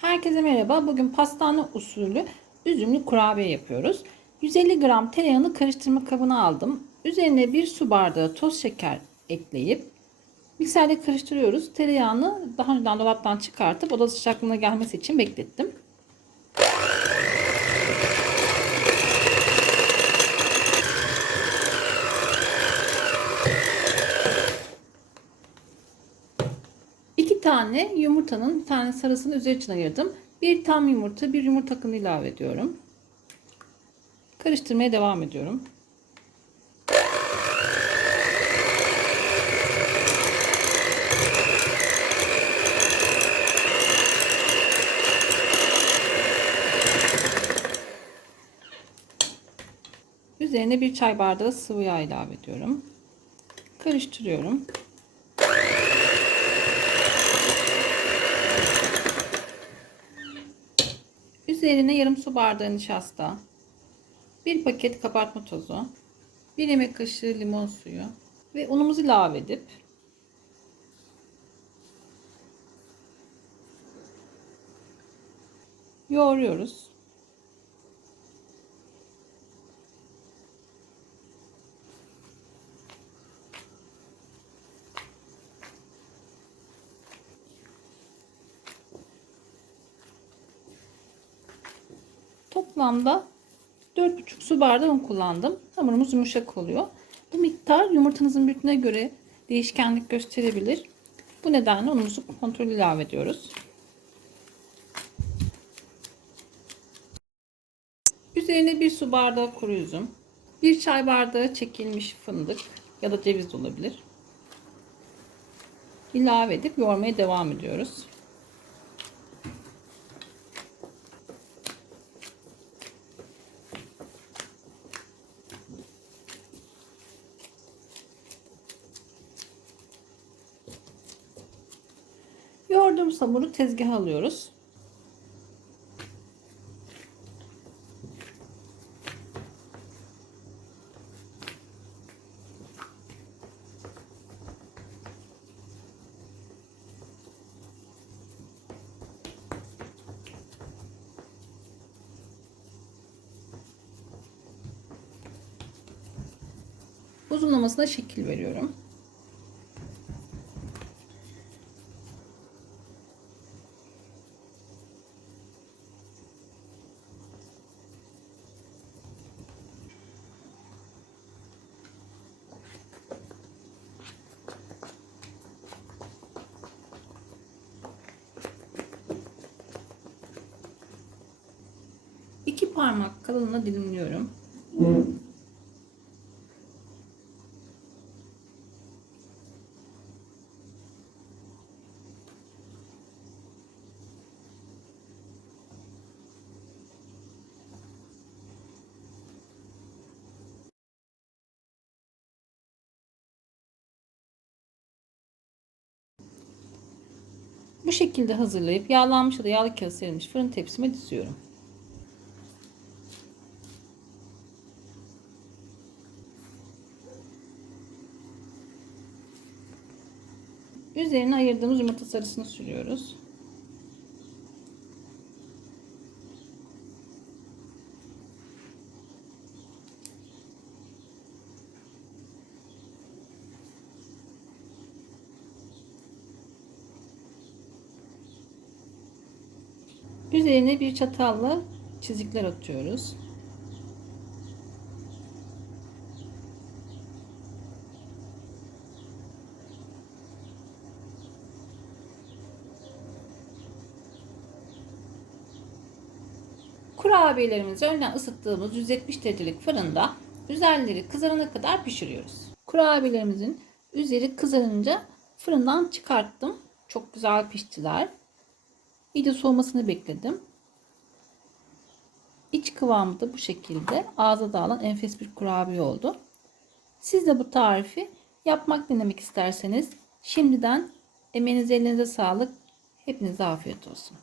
Herkese merhaba. Bugün pastane usulü üzümlü kurabiye yapıyoruz. 150 gram tereyağını karıştırma kabına aldım. Üzerine bir su bardağı toz şeker ekleyip mikserde karıştırıyoruz. Tereyağını daha önceden dolaptan çıkartıp oda sıcaklığına gelmesi için beklettim. İki tane yumurtanın bir tane sarısını üzeri için ayırdım. Bir tam yumurta, bir yumurta akını ilave ediyorum. Karıştırmaya devam ediyorum. Üzerine bir çay bardağı sıvı yağ ilave ediyorum. Karıştırıyorum. Üzerine yarım su bardağı nişasta, bir paket kabartma tozu, bir yemek kaşığı limon suyu ve unumuzu ilave edip yoğuruyoruz. Toplamda 4,5 su bardağı un kullandım. Hamurumuz yumuşak oluyor. Bu miktar yumurtanızın büyüklüğüne göre değişkenlik gösterebilir. Bu nedenle unumuzu kontrol ilave ediyoruz. Üzerine bir su bardağı kuru üzüm, bir çay bardağı çekilmiş fındık ya da ceviz olabilir. İlave edip yoğurmaya devam ediyoruz. Yoğurduğumuz hamuru tezgaha alıyoruz. Uzunlamasına şekil veriyorum. Parmak kalınlığına dilimliyorum. Bu şekilde hazırlayıp yağlanmış ya da yağlı kağıt serilmiş fırın tepsime diziyorum. Üzerine ayırdığımız yumurta sarısını sürüyoruz. Üzerine bir çatalla çizikler atıyoruz. Kurabiyelerimizi önden ısıttığımız 170 derecelik fırında üzerleri kızarana kadar pişiriyoruz. Kurabiyelerimizin üzeri kızarınca fırından çıkarttım. Çok güzel piştiler. İyice soğumasını bekledim. İç kıvamı da bu şekilde ağza dağılan enfes bir kurabiye oldu. Siz de bu tarifi yapmak denemek isterseniz şimdiden emeğinize elinize sağlık. Hepinize afiyet olsun.